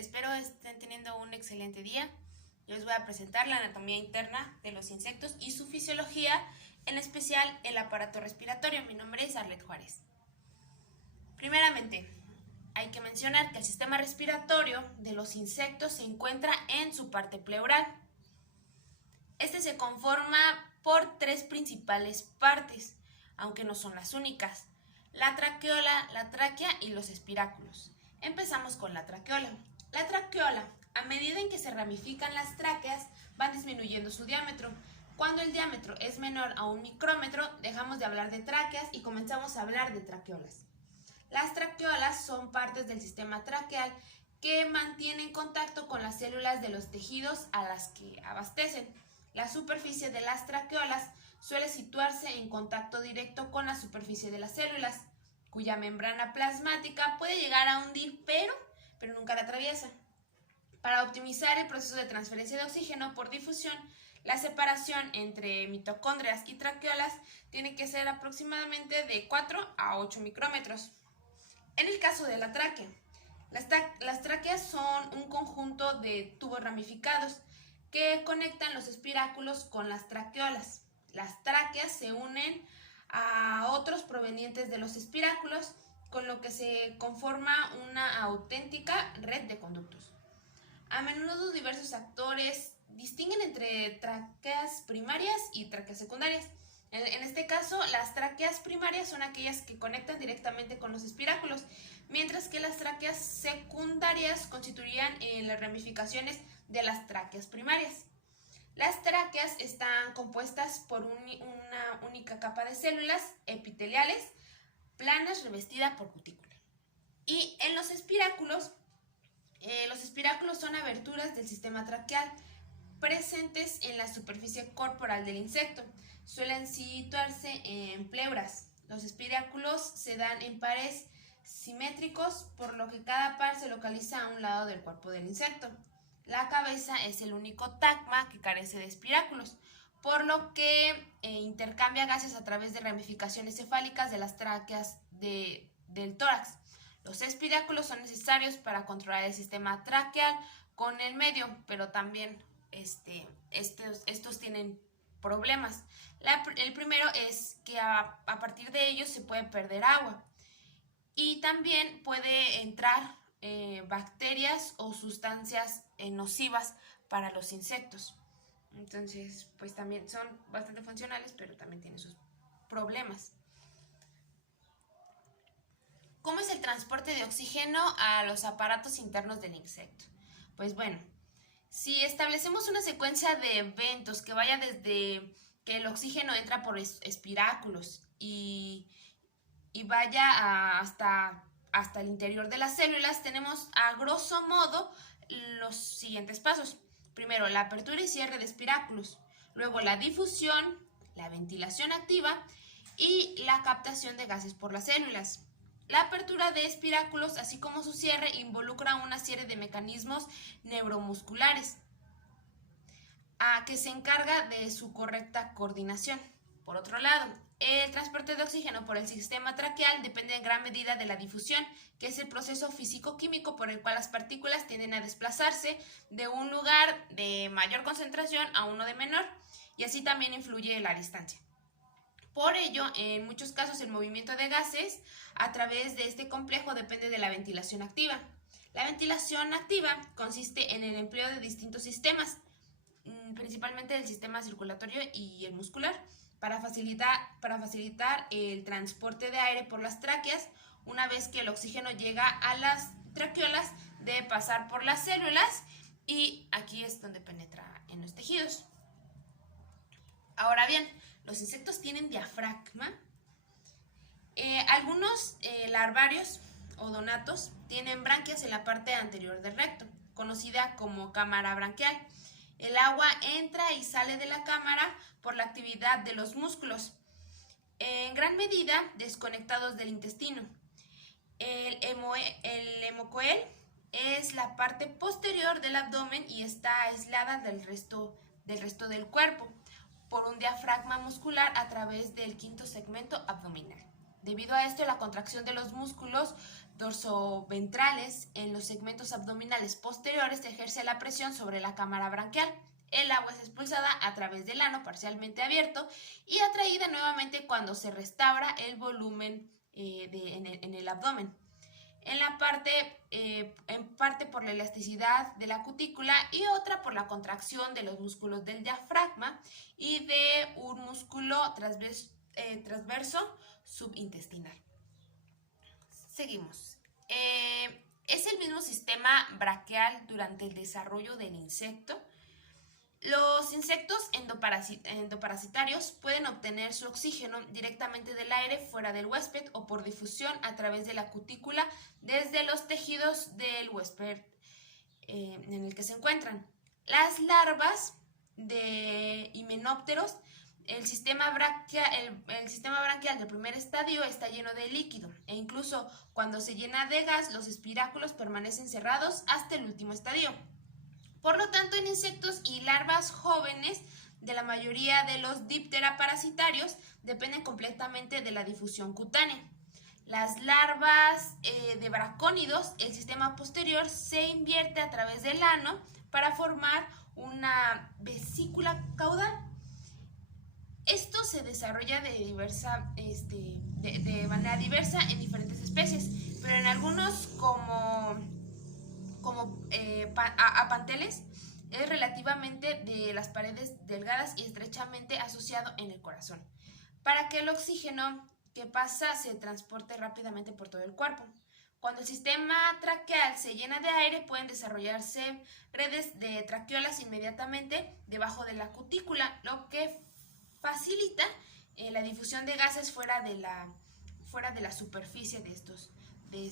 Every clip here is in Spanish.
espero estén teniendo un excelente día. Yo les voy a presentar la anatomía interna de los insectos y su fisiología, en especial el aparato respiratorio. Mi nombre es Arlet Juárez. Primeramente, hay que mencionar que el sistema respiratorio de los insectos se encuentra en su parte pleural. Este se conforma por tres principales partes, aunque no son las únicas: la traqueola, la tráquea y los espiráculos. Empezamos con la traqueola. La traqueola, a medida en que se ramifican las tráqueas, van disminuyendo su diámetro. Cuando el diámetro es menor a 1 micrómetro, dejamos de hablar de tráqueas y comenzamos a hablar de traqueolas. Las traqueolas son partes del sistema traqueal que mantienen contacto con las células de los tejidos a las que abastecen. La superficie de las traqueolas suele situarse en contacto directo con la superficie de las células, cuya membrana plasmática puede llegar a hundir, pero nunca la atraviesa. Para optimizar el proceso de transferencia de oxígeno por difusión, la separación entre mitocondrias y traqueolas tiene que ser aproximadamente de 4 a 8 micrómetros. En el caso de la tráquea, las tráqueas son un conjunto de tubos ramificados que conectan los espiráculos con las traqueolas. Las tráqueas se unen a otros provenientes de los espiráculos, con lo que se conforma una auténtica red de conductos. A menudo diversos actores distinguen entre tráqueas primarias y tráqueas secundarias. En este caso, las tráqueas primarias son aquellas que conectan directamente con los espiráculos, mientras que las tráqueas secundarias constituirían las ramificaciones de las tráqueas primarias. Las tráqueas están compuestas por una única capa de células epiteliales planas revestida por cutícula. Y en los espiráculos son aberturas del sistema traqueal presentes en la superficie corporal del insecto. Suelen situarse en pleuras. Los espiráculos se dan en pares simétricos, por lo que cada par se localiza a un lado del cuerpo del insecto. La cabeza es el único tagma que carece de espiráculos, por lo que intercambia gases a través de ramificaciones cefálicas de las tráqueas del tórax. Los espiráculos son necesarios para controlar el sistema traqueal con el medio, pero también estos tienen problemas. El primero es que a partir de ellos se puede perder agua y también puede entrar bacterias o sustancias nocivas para los insectos. Entonces, pues también son bastante funcionales, pero también tienen sus problemas. ¿Cómo es el transporte de oxígeno a los aparatos internos del insecto? Pues bueno, si establecemos una secuencia de eventos que vaya desde que el oxígeno entra por espiráculos y vaya hasta el interior de las células, tenemos a grosso modo los siguientes pasos. Primero, la apertura y cierre de espiráculos. Luego, la difusión, la ventilación activa y la captación de gases por las células. La apertura de espiráculos, así como su cierre, involucra una serie de mecanismos neuromusculares que se encarga de su correcta coordinación. Por otro lado, el transporte de oxígeno por el sistema traqueal depende en gran medida de la difusión, que es el proceso físico-químico por el cual las partículas tienden a desplazarse de un lugar de mayor concentración a uno de menor, y así también influye la distancia. Por ello, en muchos casos, el movimiento de gases a través de este complejo depende de la ventilación activa. La ventilación activa consiste en el empleo de distintos sistemas, principalmente el sistema circulatorio y el muscular, para facilitar el transporte de aire por las tráqueas. Una vez que el oxígeno llega a las traqueolas, debe pasar por las células y aquí es donde penetra en los tejidos. Ahora bien, los insectos tienen diafragma. Algunos larvarios o donatos tienen branquias en la parte anterior del recto, conocida como cámara branquial. El agua entra y sale de la cámara por la actividad de los músculos, en gran medida desconectados del intestino. El hemocoel es la parte posterior del abdomen y está aislada del resto del cuerpo por un diafragma muscular a través del quinto segmento abdominal. Debido a esto, la contracción de los músculos dorsoventrales en los segmentos abdominales posteriores ejerce la presión sobre la cámara branquial. El agua es expulsada a través del ano parcialmente abierto y atraída nuevamente cuando se restaura el volumen en el abdomen. En parte por la elasticidad de la cutícula y otra por la contracción de los músculos del diafragma y de un músculo transverso subintestinal. Seguimos. Es el mismo sistema braquial durante el desarrollo del insecto. Los insectos endoparasitarios pueden obtener su oxígeno directamente del aire fuera del huésped o por difusión a través de la cutícula desde los tejidos del huésped en el que se encuentran. Las larvas de himenópteros, el sistema branquial del primer estadio está lleno de líquido e incluso cuando se llena de gas, los espiráculos permanecen cerrados hasta el último estadio. Por lo tanto, en insectos y larvas jóvenes de la mayoría de los díptera parasitarios dependen completamente de la difusión cutánea. Las larvas de bracónidos, el sistema posterior se invierte a través del ano para formar una vesícula caudal. Esto se desarrolla de manera diversa en diferentes especies, pero en algunos como apanteles es relativamente de las paredes delgadas y estrechamente asociado en el corazón, para que el oxígeno que pasa se transporte rápidamente por todo el cuerpo. Cuando el sistema traqueal se llena de aire, pueden desarrollarse redes de traqueolas inmediatamente debajo de la cutícula, lo que facilita la difusión de gases fuera de la superficie de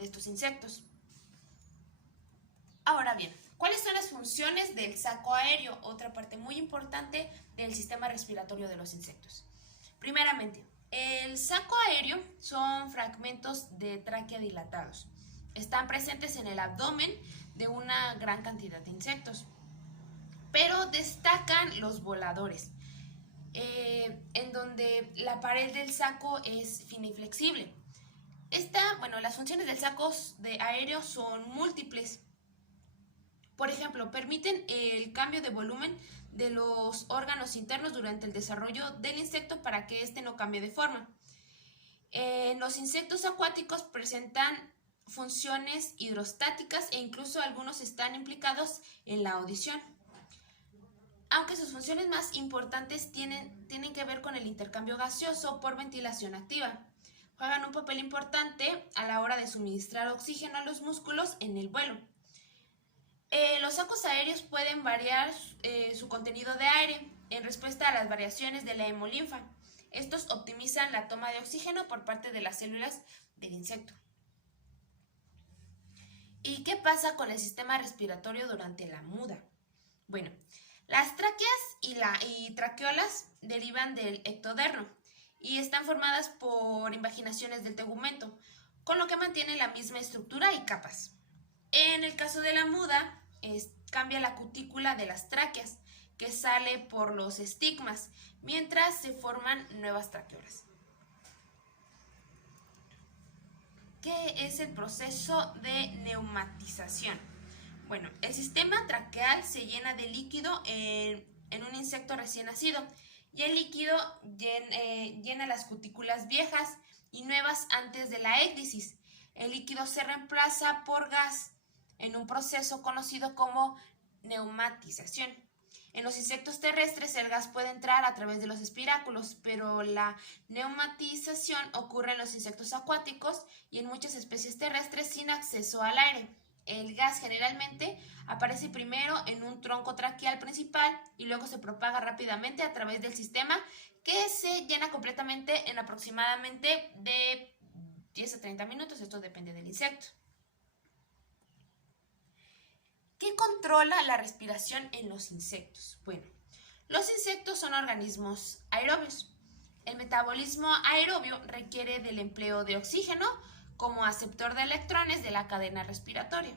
estos insectos. Ahora bien, ¿cuáles son las funciones del saco aéreo? Otra parte muy importante del sistema respiratorio de los insectos. Primeramente, el saco aéreo son fragmentos de tráquea dilatados. Están presentes en el abdomen de una gran cantidad de insectos, pero destacan los voladores, en donde la pared del saco es fina y flexible. Las funciones del saco de aéreo son múltiples. Por ejemplo, permiten el cambio de volumen de los órganos internos durante el desarrollo del insecto para que éste no cambie de forma. Los insectos acuáticos presentan funciones hidrostáticas e incluso algunos están implicados en la audición. Aunque sus funciones más importantes tienen que ver con el intercambio gaseoso por ventilación activa. Juegan un papel importante a la hora de suministrar oxígeno a los músculos en el vuelo. Los sacos aéreos pueden variar su contenido de aire en respuesta a las variaciones de la hemolinfa. Estos optimizan la toma de oxígeno por parte de las células del insecto. ¿Y qué pasa con el sistema respiratorio durante la muda? Bueno, las tráqueas y traqueolas derivan del ectodermo y están formadas por invaginaciones del tegumento, con lo que mantiene la misma estructura y capas. En el caso de la muda, cambia la cutícula de las tráqueas, que sale por los estigmas, mientras se forman nuevas traqueolas. ¿Qué es el proceso de neumatización? Bueno, el sistema traqueal se llena de líquido en un insecto recién nacido y el líquido llena las cutículas viejas y nuevas antes de la écdisis. El líquido se reemplaza por gas en un proceso conocido como neumatización. En los insectos terrestres el gas puede entrar a través de los espiráculos, pero la neumatización ocurre en los insectos acuáticos y en muchas especies terrestres sin acceso al aire. El gas generalmente aparece primero en un tronco traqueal principal y luego se propaga rápidamente a través del sistema, que se llena completamente en aproximadamente de 10 a 30 minutos. Esto depende del insecto. ¿Qué controla la respiración en los insectos? Bueno, los insectos son organismos aerobios. El metabolismo aerobio requiere del empleo de oxígeno como aceptor de electrones de la cadena respiratoria.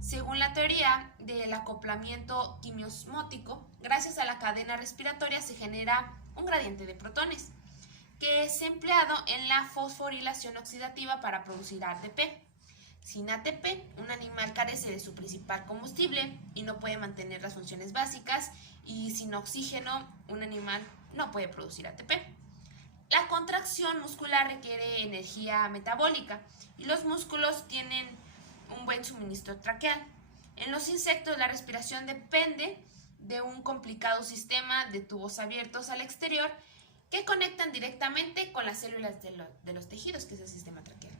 Según la teoría del acoplamiento quimiosmótico, gracias a la cadena respiratoria se genera un gradiente de protones. que es empleado en la fosforilación oxidativa para producir ATP. Sin ATP, un animal carece de su principal combustible y no puede mantener las funciones básicas, y sin oxígeno, un animal no puede producir ATP. La contracción muscular requiere energía metabólica y los músculos tienen un buen suministro traqueal. En los insectos, la respiración depende de un complicado sistema de tubos abiertos al exterior que conectan directamente con las células de los tejidos, que es el sistema traqueal.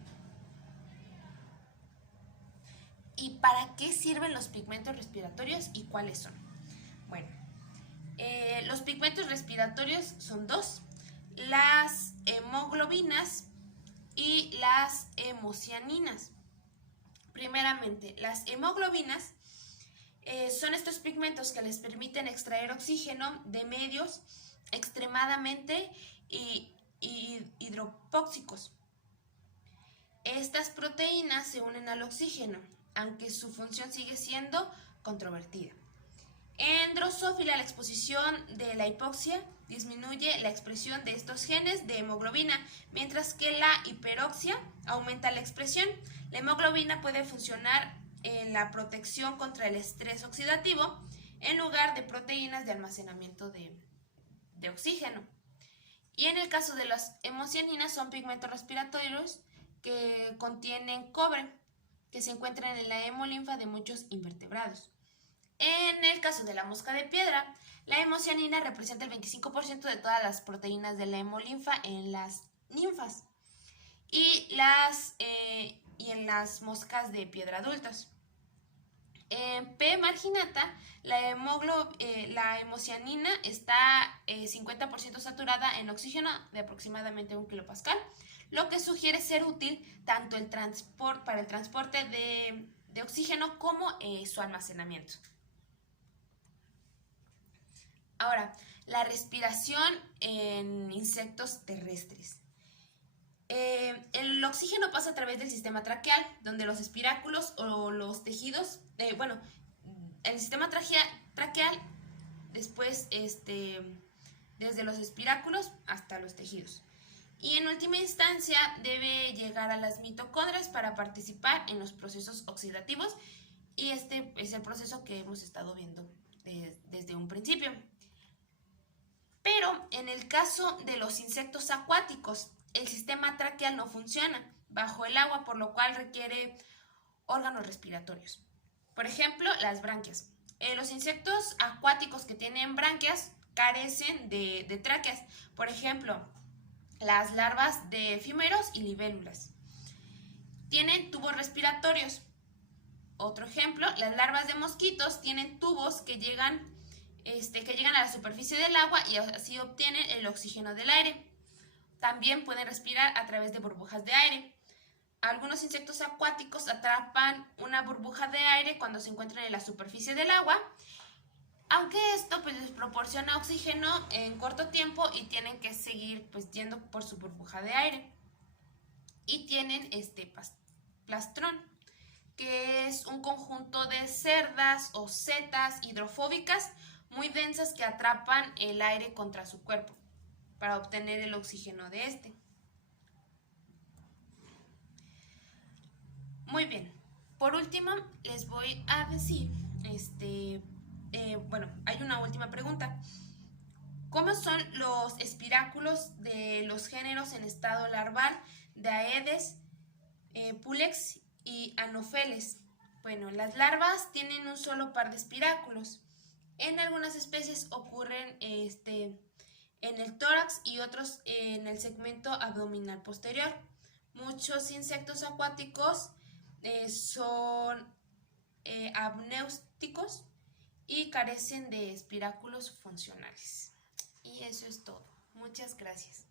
¿Y para qué sirven los pigmentos respiratorios y cuáles son? Bueno, los pigmentos respiratorios son dos: las hemoglobinas y las hemocianinas. Primeramente, las hemoglobinas son estos pigmentos que les permiten extraer oxígeno de medios extremadamente hidrotóxicos. Estas proteínas se unen al oxígeno, aunque su función sigue siendo controvertida. En Drosófila, la exposición de la hipoxia disminuye la expresión de estos genes de hemoglobina, mientras que la hiperoxia aumenta la expresión. La hemoglobina puede funcionar en la protección contra el estrés oxidativo en lugar de proteínas de almacenamiento de oxígeno. Y en el caso de las hemocianinas, son pigmentos respiratorios que contienen cobre, que se encuentran en la hemolinfa de muchos invertebrados. En el caso de la mosca de piedra, la hemocianina representa el 25% de todas las proteínas de la hemolinfa en las ninfas y en las moscas de piedra adultas. En P. marginata, la hemocianina está 50% saturada en oxígeno de aproximadamente 1 kilopascal, lo que sugiere ser útil tanto para el transporte de oxígeno como su almacenamiento. Ahora, la respiración en insectos terrestres. El oxígeno pasa a través del sistema traqueal, donde los espiráculos o los tejidos, el sistema traqueal, después desde los espiráculos hasta los tejidos. Y en última instancia debe llegar a las mitocondrias para participar en los procesos oxidativos, y este es el proceso que hemos estado viendo desde un principio. Pero en el caso de los insectos acuáticos, el sistema traqueal no funciona bajo el agua, por lo cual requiere órganos respiratorios. Por ejemplo, las branquias. Los insectos acuáticos que tienen branquias carecen de tráqueas. Por ejemplo, las larvas de efímeros y libélulas tienen tubos respiratorios. Otro ejemplo, las larvas de mosquitos tienen tubos que llegan a la superficie del agua y así obtienen el oxígeno del aire. También pueden respirar a través de burbujas de aire. Algunos insectos acuáticos atrapan una burbuja de aire cuando se encuentran en la superficie del agua, aunque esto les proporciona oxígeno en corto tiempo y tienen que seguir yendo por su burbuja de aire. Y tienen plastrón, que es un conjunto de cerdas o setas hidrofóbicas muy densas que atrapan el aire contra su cuerpo para obtener el oxígeno de este. Muy bien, por último les voy a decir, hay una última pregunta. ¿Cómo son los espiráculos de los géneros en estado larval de Aedes, Pulex y Anopheles? Bueno, las larvas tienen un solo par de espiráculos. En algunas especies ocurren en el tórax y otros en el segmento abdominal posterior. Muchos insectos acuáticos son apneumáticos y carecen de espiráculos funcionales. Y eso es todo. Muchas gracias.